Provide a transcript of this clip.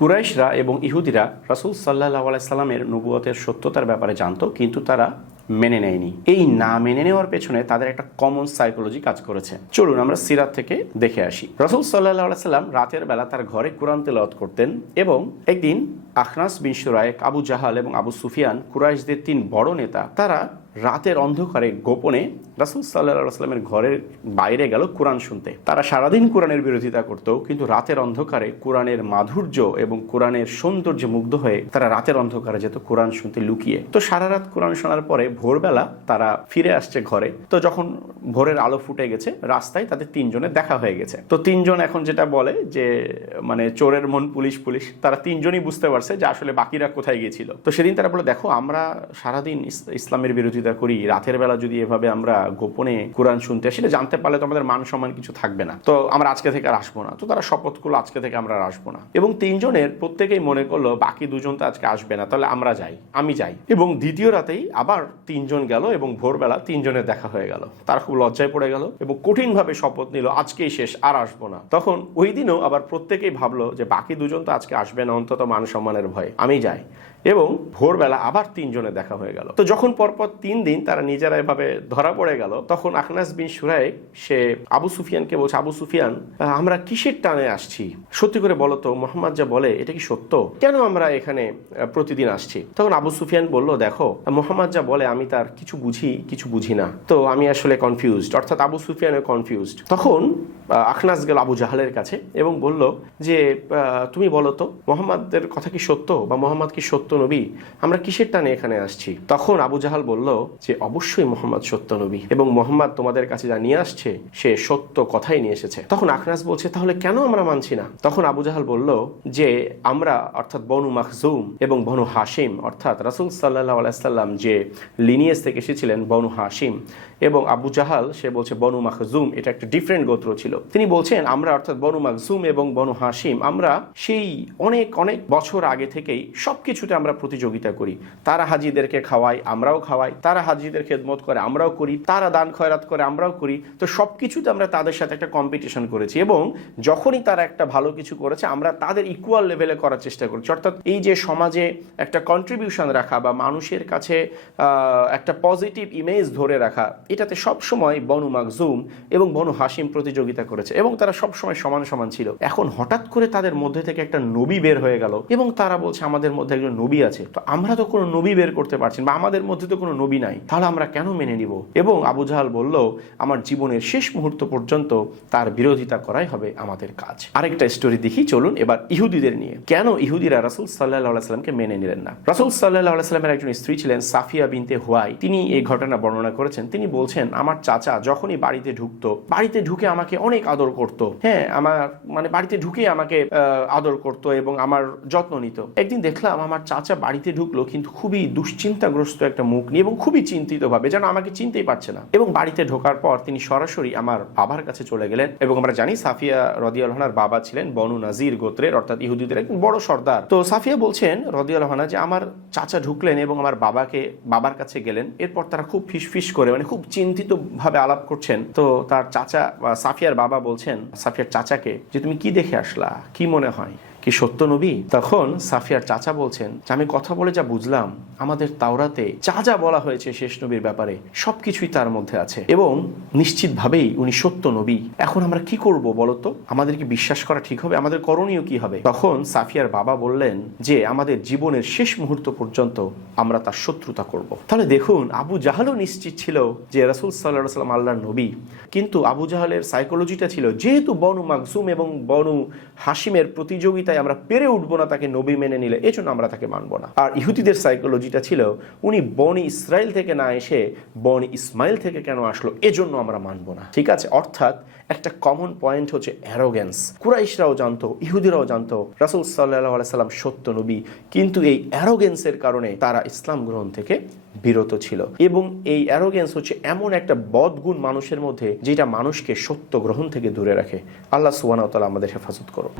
কুরাইশরা এবং ইহুদিরা রাসূল সাল্লাল্লাহু আলাইহি সাল্লামের নবুয়তের সত্যতার ব্যাপারে জানতো, কিন্তু তারা মেনে নেয়নি। এই না মেনে নেওয়ার পেছনে তাদের একটা কমন সাইকোলজি কাজ করেছে। চলুন আমরা সিরাত থেকে দেখে আসি। রাসূল সাল্লাল্লাহু আলাইহি সাল্লাম রাতের বেলা তার ঘরে কোরআন তেলাওয়াত করতেন এবং একদিন আখনাস বিন শুরাইক, আবু জাহাল এবং আবু সুফিয়ান, কুরাইশদের তিন বড় নেতা, তারা রাতের অন্ধকারে গোপনে রাসূল সাল্লাল্লাহু আলাইহি সাল্লামের ঘরের বাইরে গেল কোরআন শুনতে। তারা সারাদিন কোরআনের বিরোধিতা করত, কিন্তু রাতের অন্ধকারে কোরআনের মাধুর্য এবং কোরআনের সৌন্দর্যে মুগ্ধ হয়ে তারা রাতের অন্ধকারে যেত কোরআন শুনতে লুকিয়ে। তো সারা রাত কোরআন শোনার পরে ভোরবেলা তারা ফিরে আসছে ঘরে। তো যখন ভোরের আলো ফুটে গেছে, রাস্তায় তাদের তিনজনের দেখা হয়ে গেছে। তো তিনজন এখন যেটা বলে যে মানে চোরের মন পুলিশ পুলিশ, তারা তিনজনই বুঝতে পারছে যে আসলে বাকিরা কোথায় গিয়েছিল। তো সেদিন তারা বলে, দেখো আমরা সারাদিন ইসলামের বিরোধিতা করি, রাতের বেলা যদি এভাবে আমরা গোপনে কোরআন শুনতে আসি, জানতে পারলে তো আমাদের মান সম্মান কিছু থাকবে না, তো আমরা আজকে থেকে আর আসবো না। তো তারা শপথ করলো আজকে থেকে আমরা আর আসবো না। এবং তিনজনের প্রত্যেকেই মনে করলো বাকি দুজন তো আজকে আসবে না, তাহলে আমরা যাই, আমি যাই। এবং দ্বিতীয় রাতেই আবার তিনজন গেল এবং ভোরবেলা তিনজনের দেখা হয়ে গেল। তারা খুব লজ্জায় পড়ে গেল এবং কঠিনভাবে শপথ নিল আজকেই শেষ, আর আসবো না। তখন ওই দিনও আবার প্রত্যেকেই ভাবলো যে বাকি দুজন তো আজকে আসবে না, অন্তত মান সম্মানের ভয়ে আমি যাই। এবং ভোরবেলা আবার তিনজনের দেখা হয়ে গেল। তো যখন পরপর 3 দিন তারা নিজেরা এভাবে ধরা পড়ে গেল, তখন আখনাস বিন শুরাইক সে আবু সুফিয়ানকে বলছে, আবু সুফিয়ান, আমরা কিসের টানে আসছি? সত্যি করে বলো তো, মোহাম্মদ যা বলে এটা কি সত্য? কেন আমরা এখানে প্রতিদিন আসছি? তখন আবু সুফিয়ান বলল, দেখো মোহাম্মদ যা বলে আমি তার কিছু বুঝি কিছু বুঝি না, তো আমি আসলে কনফিউজড। অর্থাৎ আবু সুফিয়ানের কনফিউজড। তখন আখনাস গেল আবু জাহালের কাছে এবং বলল যে তুমি বলো তো মোহাম্মদের কথা কি সত্য, বা মোহাম্মদ কি সত্য নবী? আমরা কিসের টানে এখানে আসছি? তখন আবু জাহাল বলল যে অবশ্যই মোহাম্মদ সত্য নবী, এবং মোহাম্মদ তোমাদের কাছে যা নিয়ে আসছে সে সত্য কথাই নিয়ে এসেছে। তখন আখনাস বলছে, তাহলে কেন আমরা মানছি না? তখন আবু জাহাল বলল যে আমরা অর্থাৎ বনু মাখজুম এবং বনু হাশিম, অর্থাৎ রাসূল সাল্লাল্লাহু আলাইহি সাল্লাম যে লিনিয়েজ থেকে এসেছিলেন বনু হাশিম, এবং আবু জাহাল সে বলছে বনু মাখজুম, এটা একটা ডিফারেন্ট গোত্র ছিল। তিনি বলছেন আমরা অর্থাৎ বনু মাখজুম এবং বনু হাশিম, আমরা সেই অনেক অনেক বছর আগে থেকেই সবকিছুতে আমরা প্রতিযোগিতা করি। তারা হাজিদেরকে খাওয়াই, আমরাও খাওয়াই। তারা হাজিদের খেদমত করে, আমরাও করি। তারা দান খয়রাত করে, আমরাও করি। তো সবকিছুতে আমরা তাদের সাথে একটা কম্পিটিশন করেছি, এবং যখনই তারা একটা ভালো কিছু করেছে আমরা তাদের ইকুয়াল লেভেলে করার চেষ্টা করছি। অর্থাৎ এই যে সমাজে একটা কন্ট্রিবিউশন রাখা বা মানুষের কাছে একটা পজিটিভ ইমেজ ধরে রাখা, এটাতে সবসময় বনু মাখজুম এবং বনু হাশিম প্রতিযোগিতা করেছে, এবং তারা সবসময় সমান সমান ছিল। এখন হঠাৎ করে তাদের মধ্যে থেকে একটা নবী বের হয়ে গেল, এবং তারা বলছে আমাদের মধ্যে একজন নবী আছে। তো আমরা তো কোনো নবী বের করতে পারছি না, বা আমাদের মধ্যে তো কোনো নবী নাই, তাহলে আমরা কেন মেনে নিব? এবং আবু জাহাল বলল, আমার জীবনের শেষ মুহূর্ত পর্যন্ত তার বিরোধিতা করাই হবে আমাদের কাজ। আরেকটা স্টোরি দেখি, চলুন এবার ইহুদিদের নিয়ে। কেন ইহুদিরা রাসূল সাল্লাল্লাহু আলাইহি সাল্লামকে মেনে নিলেন না? রাসূল সাল্লাল্লাহু আলাইহি সাল্লামের একজন স্ত্রী ছিলেন সাফিয়া বিনতে হুয়াই। তিনি এই ঘটনা বর্ণনা করেছেন। তিনি বলছেন, আমার চাচা যখনই বাড়িতে ঢুকতো, বাড়িতে ঢুকে আমাকে অনেক আদর করত। হ্যাঁ, আমার মানে বাড়িতে ঢুকে আমাকে আদর করত এবং আমার যত্ন নিত। একদিন দেখলাম আমার চাচা বাড়িতে ঢুকলো, কিন্তু খুবই দুশ্চিন্তাগ্রস্ত একটা মুখ নিয়ে এবং খুবই চিন্তিত ভাবে, যেন আমাকে চিনতেই পারছে না। এবং বাড়িতে ঢোকার পর তিনি সরাসরি আমার বাবার কাছে চলে গেলেন। এবং আমরা জানি সাফিয়া রাদিয়াল্লাহু আনহার বাবা ছিলেন বনু নাজির গোত্রের, অর্থাৎ ইহুদিদের একজন বড় সর্দার। তো সাফিয়া বলছেন রাদিয়াল্লাহু আনহা যে আমার চাচা ঢুকলেন এবং আমার বাবার কাছে গেলেন। এরপর তারা খুব ফিসফিস করে মানে খুব চিন্তিত ভাবে আলাপ করছেন। তো তার চাচা সাফিয়ার বাবা বলছেন সাফিয়ার চাচাকে যে তুমি কি দেখে আসলা, কি মনে হয়, কি সত্য নবী? তখন সাফিয়ার চাচা বলছেন যে আমি কথা বলে যা বুঝলাম, আমাদের তাওরাতে যা যা বলা হয়েছে শেষ নবীর ব্যাপারে সবকিছুই তার মধ্যে আছে, এবং নিশ্চিতভাবেই উনি সত্য নবী। এখন আমরা কি করব বলতো? আমাদের কি বিশ্বাস করা ঠিক হবে? আমাদের করণীয় কি হবে? তখন সাফিয়ার বাবা বললেন যে আমাদের জীবনের শেষ মুহূর্ত পর্যন্ত আমরা তার শত্রুতা করব। তাহলে দেখুন, আবু জাহালও নিশ্চিত ছিল যে রাসূল সাল্লাল্লাহু আলাইহি ওয়াসাল্লাম আল্লাহর নবী, কিন্তু আবু জাহালের সাইকোলজিটা ছিল যেহেতু বনু মাখজুম এবং বনু হাশিমের প্রতিযোগিতায় আমরা পেরে উঠবো না তাকে নবী মেনে নিলে, এজন্য আমরা তাকে মানবো না। আর ইহুদিদের সাইকোলজিটা ছিল উনি বনি ইসরাইল থেকে না এসে বনি ইসমাইল থেকে কেন আসলো, এজন্য আমরা মানবো না। ঠিক আছে, অর্থাৎ একটা কমন পয়েন্ট হচ্ছে অ্যারোগেন্স। কুরাইশরাও জানতো, ইহুদিরাও জানতো রাসূল সাল্লাল্লাহু আলাইহি সাল্লাম সত্য নবী, কিন্তু এই অ্যারোগেন্সের কারণে তারা ইসলাম গ্রহণ থেকে বিরত ছিল। এবং এই অ্যারোগেন্স হচ্ছে এমন একটা বদগুণ মানুষের মধ্যে যেটা মানুষকে সত্য গ্রহণ থেকে দূরে রাখে। আল্লাহ সুবহানাহু ওয়া তাআলা আমাদের হেফাজত করুন।